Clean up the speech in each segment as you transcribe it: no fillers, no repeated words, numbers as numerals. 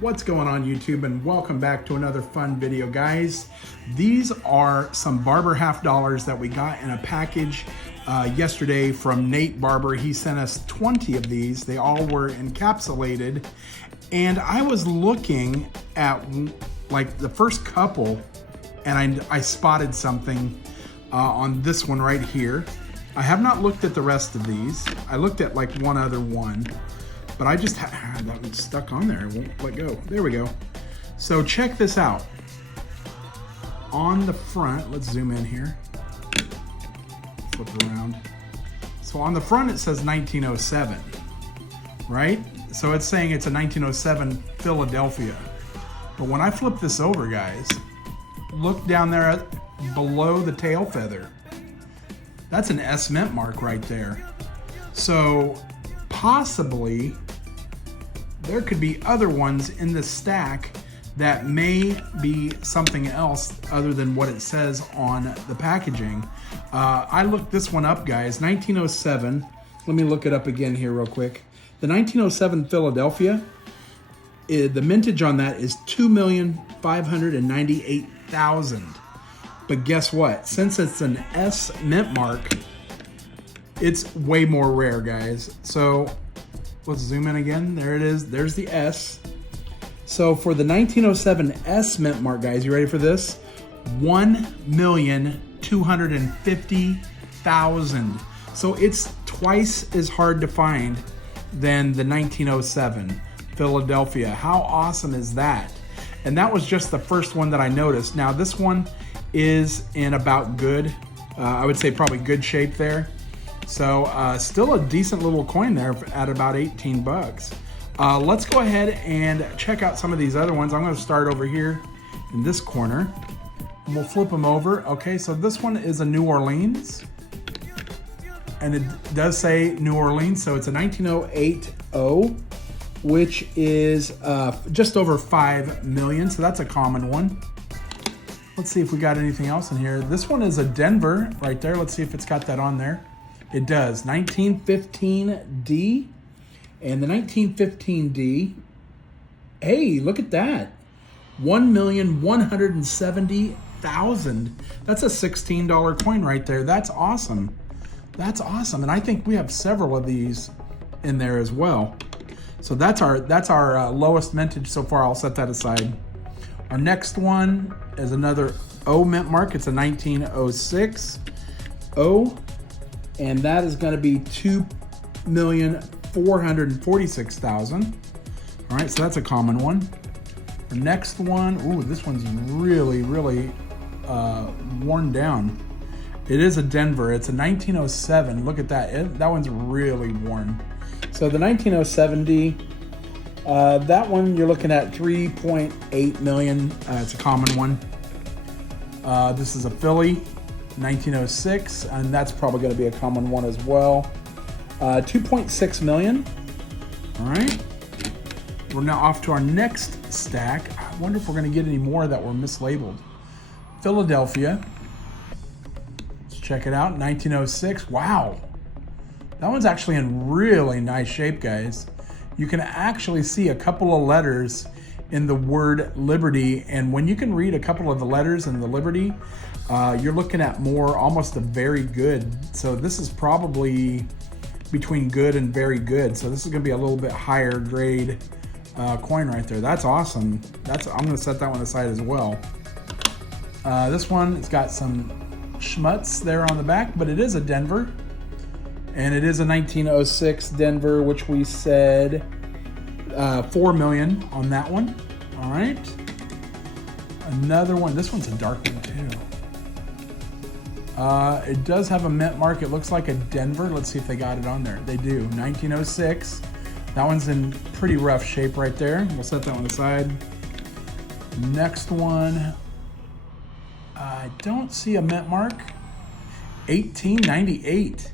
What's going on YouTube, and welcome back to another fun video, guys. These are some Barber half dollars that we got in a package yesterday from Nate Barber. He sent us 20 of these. They all were encapsulated, and I was looking at like the first couple, and I spotted something on this one right here. I have not looked at the rest of these. I looked at like one other one, but I just had that one stuck on there. It won't let go. There we go. So check this out. On the front, let's zoom in here. Flip around. So on the front it says 1907, right? So it's saying it's a 1907 Philadelphia. But when I flip this over, guys, look down there below the tail feather. That's an S mint mark right there. So possibly there could be other ones in the stack that may be something else other than what it says on the packaging. I looked this one up, guys. 1907. Let me look it up again here real quick. The 1907 Philadelphia, the mintage on that is 2,598,000. But guess what? Since it's an S mint mark, it's way more rare, guys. So let's zoom in again. There it is. There's the S. So for the 1907 S mint mark, guys, you ready for this? 1,250,000. So it's twice as hard to find than the 1907 Philadelphia. How awesome is that? And that was just the first one that I noticed. Now this one is in about good, I would say probably good shape there. So still a decent little coin there at about 18 bucks. Let's go ahead and check out some of these other ones. I'm going to start over here in this corner, and we'll flip them over. Okay, so this one is a New Orleans, and it does say New Orleans, so it's a 1908 O, which is just over 5 million, so that's a common one. Let's see if we got anything else in here. This one is a Denver right there. Let's see if it's got that on there. It does. 1915D. And the 1915D, hey, look at that. 1,170,000. That's a $16 coin right there. That's awesome. That's awesome. And I think we have several of these in there as well. So that's our lowest mintage so far. I'll set that aside. Our next one is another O mint mark. It's a 1906 O, and that is going to be 2,446,000. All right, so that's a common one. Our next one, ooh, this one's really worn down. It is a Denver. It's a 1907. Look at that. That one's really worn. So the 1907D. That one you're looking at 3.8 million. It's a common one. This is a Philly 1906, and that's probably going to be a common one as well. 2.6 million. All right. We're now off to our next stack. I wonder if we're going to get any more that were mislabeled. Philadelphia. Let's check it out. 1906. Wow. That one's actually in really nice shape, guys. You can actually see a couple of letters in the word Liberty, and when you can read a couple of the letters in the Liberty, you're looking at more almost a very good. So this is probably between good and very good. So this is going to be a little bit higher grade coin right there. That's awesome. I'm going to set that one aside as well. This one, it's got some schmutz there on the back, but it is a Denver. And it is a 1906 Denver, which we said 4 million on that one. All right. Another one. This one's a dark one too. It does have a mint mark. It looks like a Denver. Let's see if they got it on there. They do. 1906. That one's in pretty rough shape right there. We'll set that one aside. Next one. I don't see a mint mark. 1898.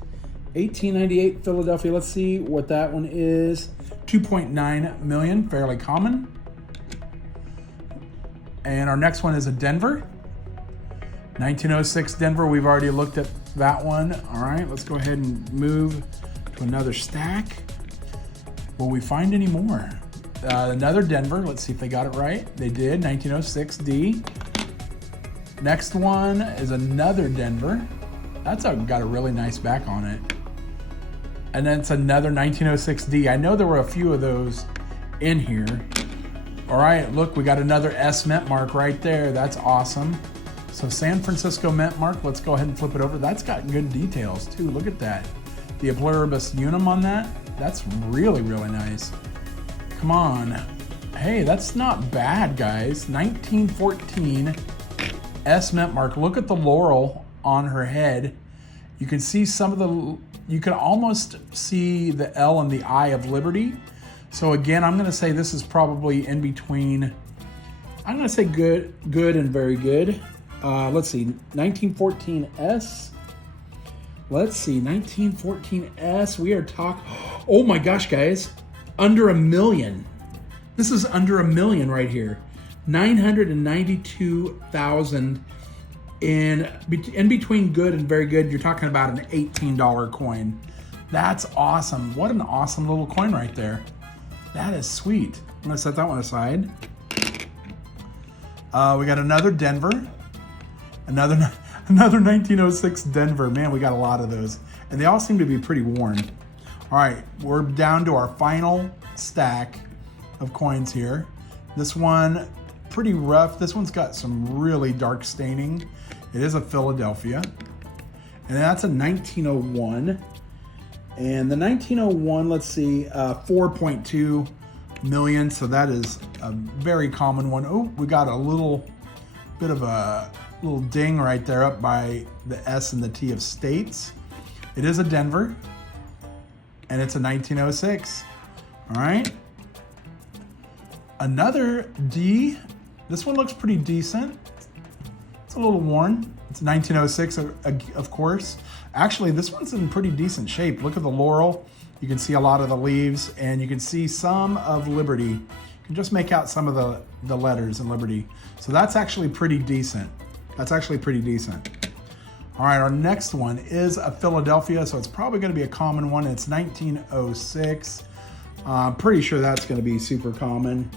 1898 Philadelphia. Let's see what that one is. 2.9 million, fairly common. And our next one is a Denver. 1906 Denver, we've already looked at that one. All right, let's go ahead and move to another stack. Will we find any more? Another Denver. Let's see if they got it right. They did. 1906 D. Next one is another Denver. That's got a really nice back on it. And then it's another 1906 D. I know there were a few of those in here. All right, look, we got another S mint mark right there. That's awesome. So San Francisco mint mark. Let's go ahead and flip it over. That's got good details too. Look at that. The pluribus unum on that. That's really, really nice. Come on. Hey, that's not bad, guys. 1914 S mint mark. Look at the laurel on her head. You can see some of the, you can almost see the L and the I of Liberty. So again, I'm gonna say this is probably in between, I'm gonna say good and very good. Let's see, 1914 S. Let's see, 1914 S. We are talking, oh my gosh, guys, under $1 million. This is under $1 million right here. 992,000 in between good and very good. You're talking about an $18 coin. That's awesome. What an awesome little coin right there. That is sweet. I'm gonna set that one aside. We got another Denver. Another 1906 Denver. Man, we got a lot of those. And they all seem to be pretty worn. All right, we're down to our final stack of coins here. This one, pretty rough. This one's got some really dark staining. It is a Philadelphia. And that's a 1901. And the 1901, let's see, 4.2 million. So that is a very common one. Oh, we got a little bit of a little ding right there up by the S and the T of states. It is a Denver, and it's a 1906. All right. Another D. This one looks pretty decent. It's a little worn. It's 1906, of course. Actually, this one's in pretty decent shape. Look at the laurel. You can see a lot of the leaves, and you can see some of Liberty. You can just make out some of the letters in Liberty. So that's actually pretty decent. That's actually pretty decent. All right, our next one is a Philadelphia, so it's probably gonna be a common one. It's 1906. I'm pretty sure that's gonna be super common.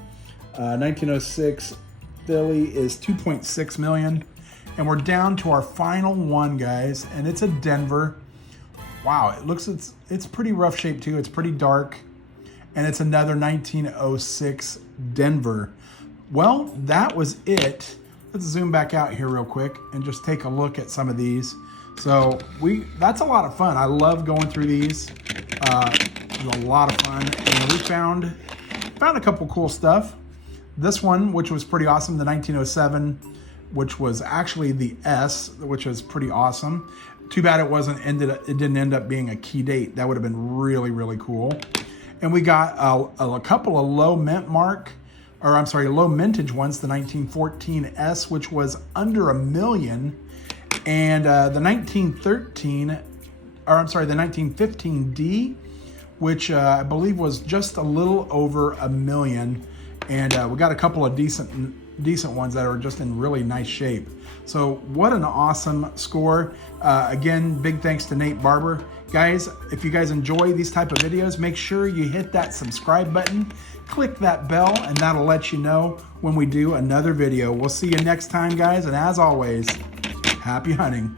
1906 Philly is 2.6 million. And we're down to our final one, guys, and it's a Denver. Wow, it's pretty rough shape too. It's pretty dark, and it's another 1906 Denver. Well, that was it. Let's zoom back out here real quick and just take a look at some of these. So that's a lot of fun. I love going through these. It was a lot of fun, and we found a couple cool stuff. This one, which was pretty awesome, the 1907. Which was actually the S, which was pretty awesome. Too bad it didn't end up being a key date. That would have been really, really cool. And we got a couple of low mintage ones, the 1914 S, which was under $1 million, and the 1915 D, which I believe was just a little over $1 million. And we got a couple of decent ones that are just in really nice shape. So what an awesome score. Again, big thanks to Nate Barber. Guys, if you guys enjoy these type of videos, make sure you hit that subscribe button, click that bell, and that'll let you know when we do another video. We'll see you next time, guys, and as always, happy hunting.